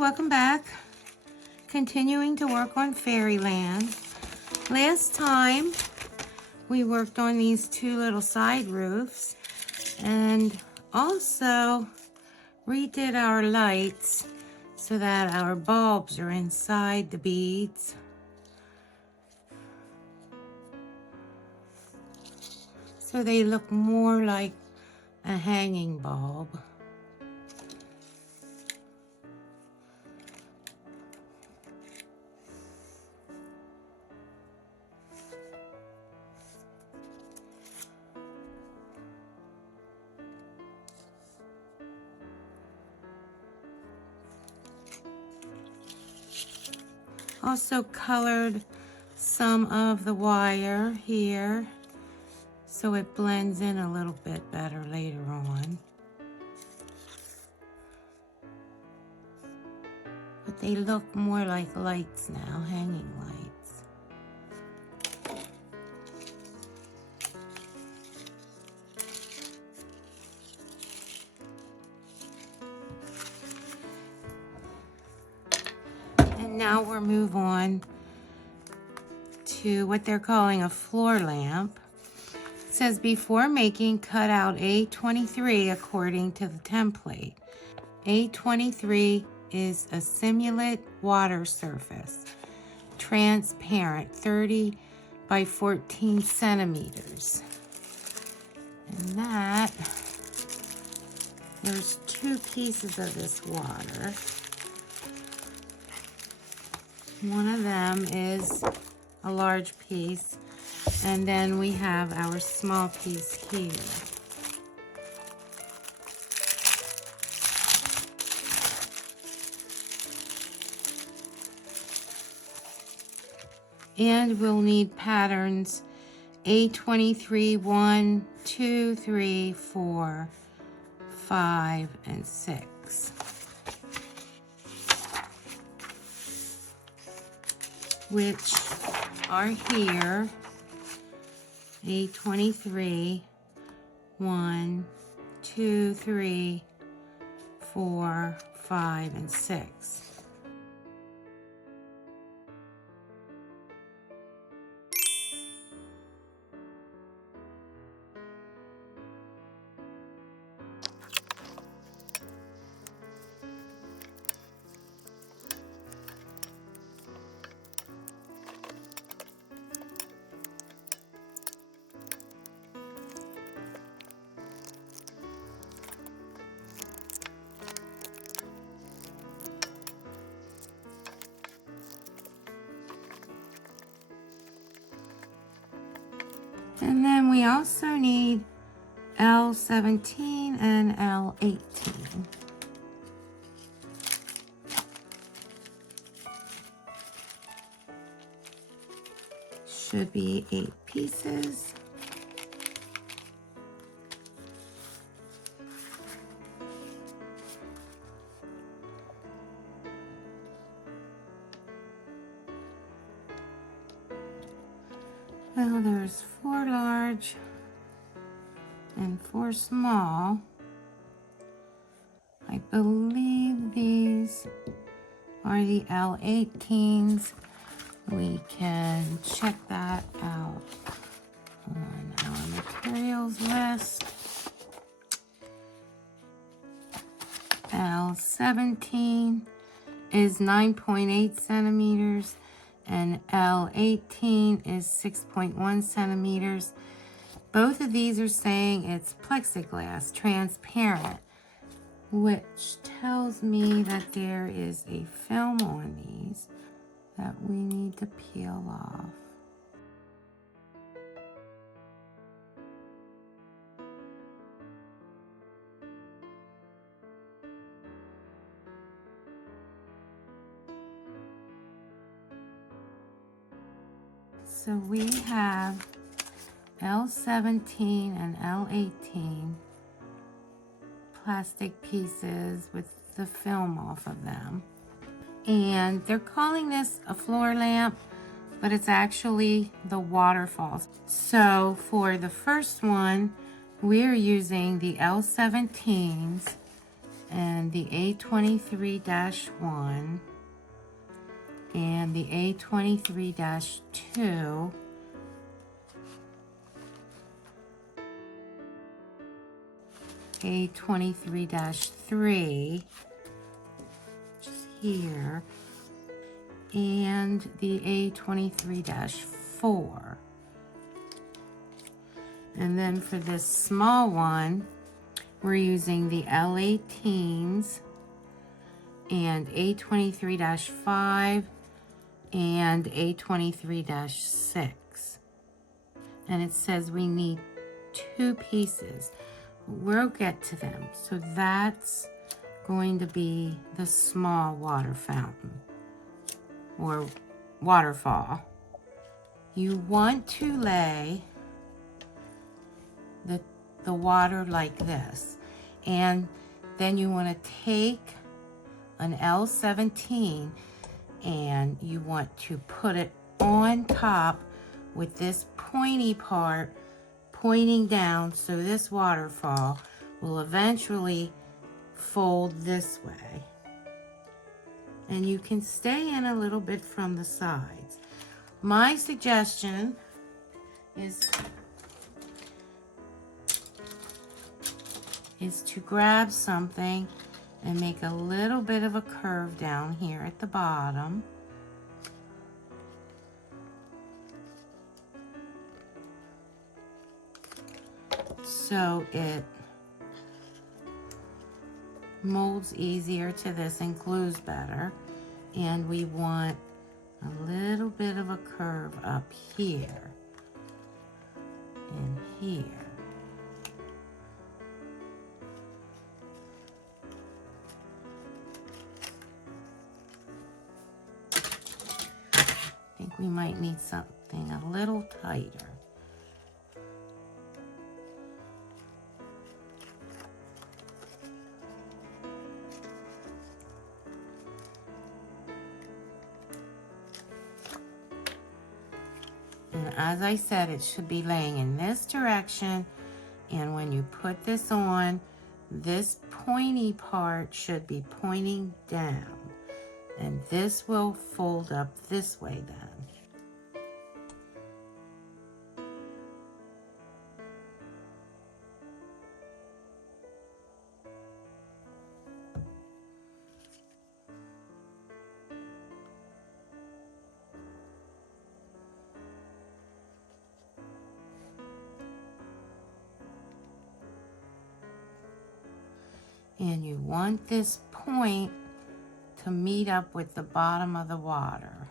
welcome back. Continuing to work on Fairyland. Last time we worked on these two little side roofs and also redid our lights so that our bulbs are inside the beads. So they look more like a hanging bulb. Also colored some of the wire here so it blends in a little bit better later on. But they look more like lights now, hanging lights. And now we'll move on to what they're calling a floor lamp. It says, before making, cut out A23 according to the template. A23 is a simulate water surface, transparent, 30 by 14 centimeters. And that, there's two pieces of this water. One of them is a large piece, and then we have our small piece here. And we'll need patterns A23, 1, 2, 3, 4, 5, and 6. Which are here. A23, 1, 2, 3, 4, 5, and 6. And then we also need L17 and L18. Should be 8 pieces. Well, there's 4 large and 4 small. I believe these are the L18s. We can check that out on our materials list. L17 is 9.8 centimeters. And L18 is 6.1 centimeters. Both of these are saying it's plexiglass, transparent, which tells me that there is a film on these that we need to peel off. So we have L17 and L18 plastic pieces with the film off of them. And they're calling this a floor lamp, but it's actually the waterfalls. So for the first one, we're using the L17s and the A23-1 and the A23-2, A23-3, which is here, and the A23-4. And then for this small one, we're using the L18s and A23-5 and A23-6. And it says we need 2 pieces. We'll get to them. So that's going to be the small water fountain or waterfall. You want to lay the water like this, and then you want to take an L17 and you want to put it on top with this pointy part pointing down, so this waterfall will eventually fold this way. And you can stay in a little bit from the sides. My suggestion is to grab something and make a little bit of a curve down here at the bottom. So it molds easier to this and glues better. And we want a little bit of a curve up here and here. I think we might need something a little tighter. And as I said, it should be laying in this direction, and when you put this on, this pointy part should be pointing down, and this will fold up this way then. And you want this point to meet up with the bottom of the water.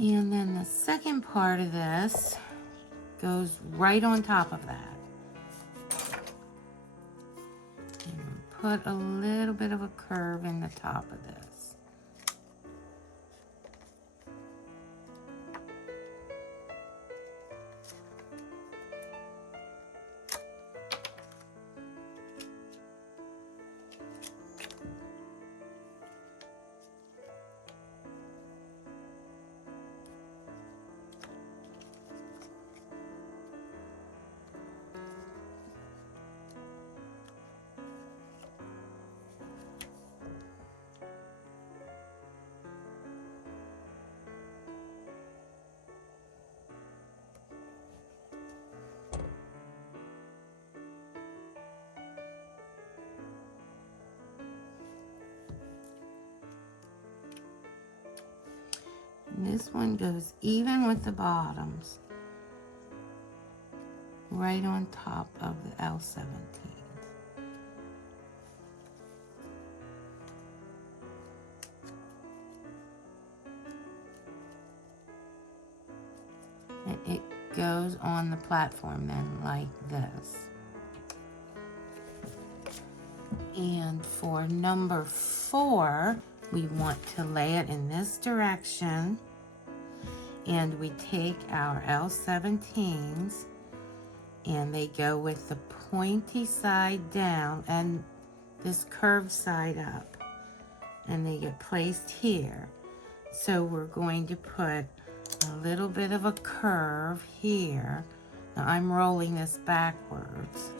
And then the second part of this goes right on top of that. And put a little bit of a curve in the top of this. This one goes even with the bottoms, right on top of the L17. And it goes on the platform then like this. And for number 4, we want to lay it in this direction, and we take our L17s and they go with the pointy side down and this curved side up, and they get placed here. So we're going to put a little bit of a curve here. Now I'm rolling this backwards.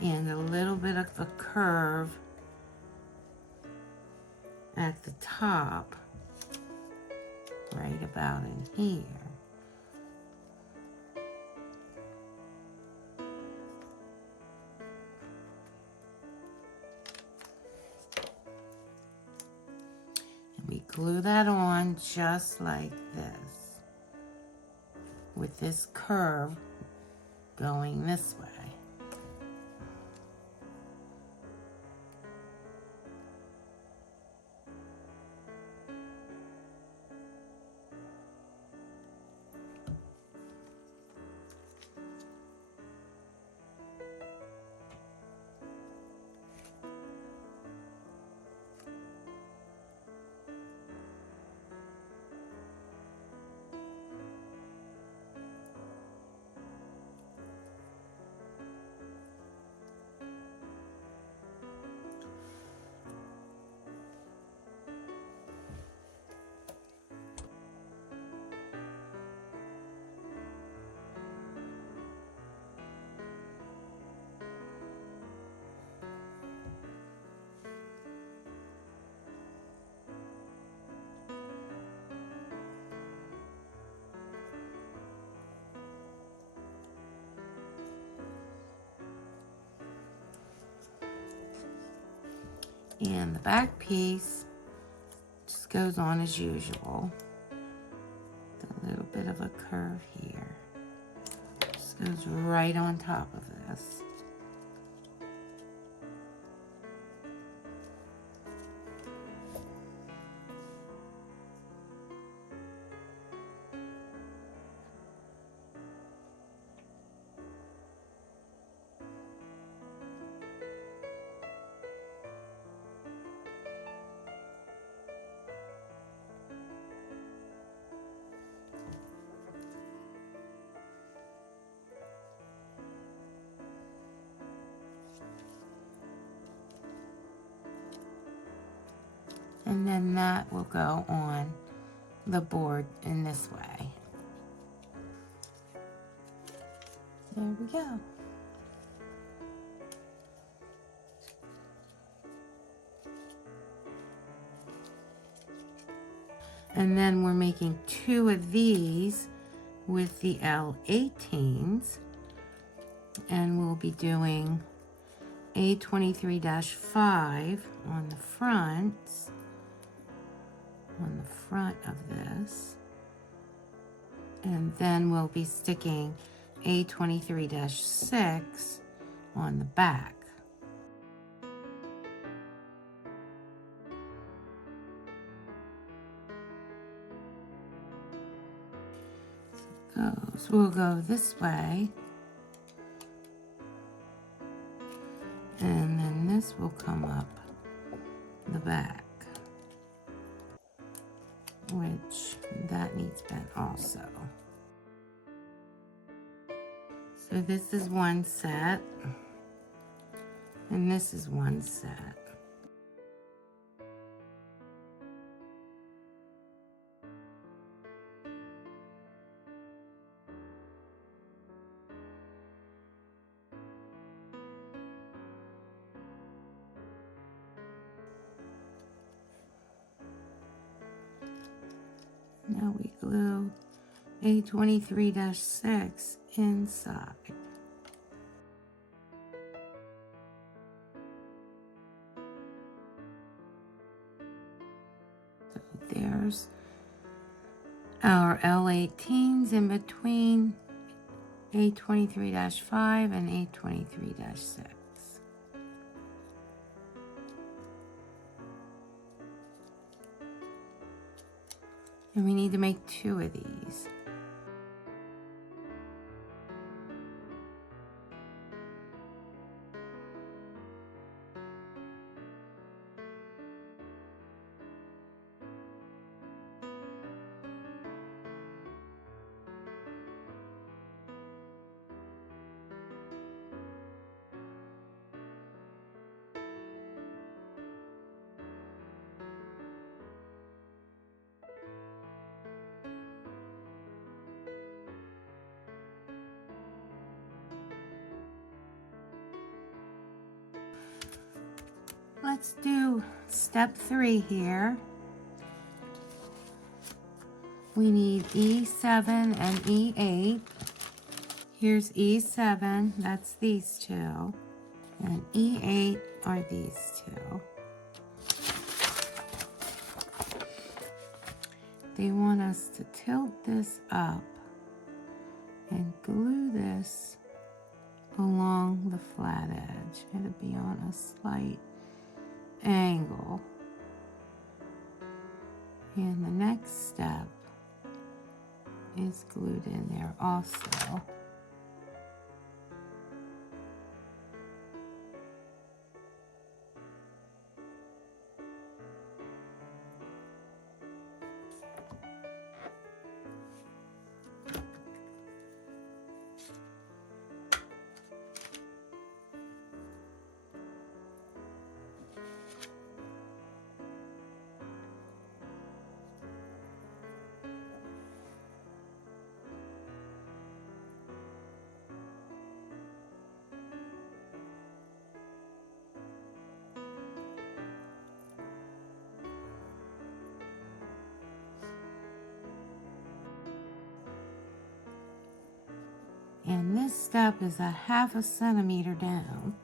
And a little bit of a curve at the top, right about in here. And we glue that on just like this, with this curve going this way. And the back piece just goes on as usual. A little bit of a curve here. Just goes right on top of this. And then that will go on the board in this way. There we go. And then we're making 2 of these with the L18s. And we'll be doing A23-5 on the fronts. On the front of this, and then we'll be sticking A23-6 on the back. So we'll go this way, and then this will come up the back, which that needs bent also. So this is one set, and this is one set. Now we glue A23-6 inside. wires. Our L18s in between A23-5 and A23-6. And we need to make 2 of these. Let's do step 3 here. We need E7 and E8. Here's E7, that's these 2. And E8 are these 2. They want us to tilt this up and glue this along the flat edge. It'll be on a slight angle. And the next step is glued in there also. And this step is a 1/2 centimeter down.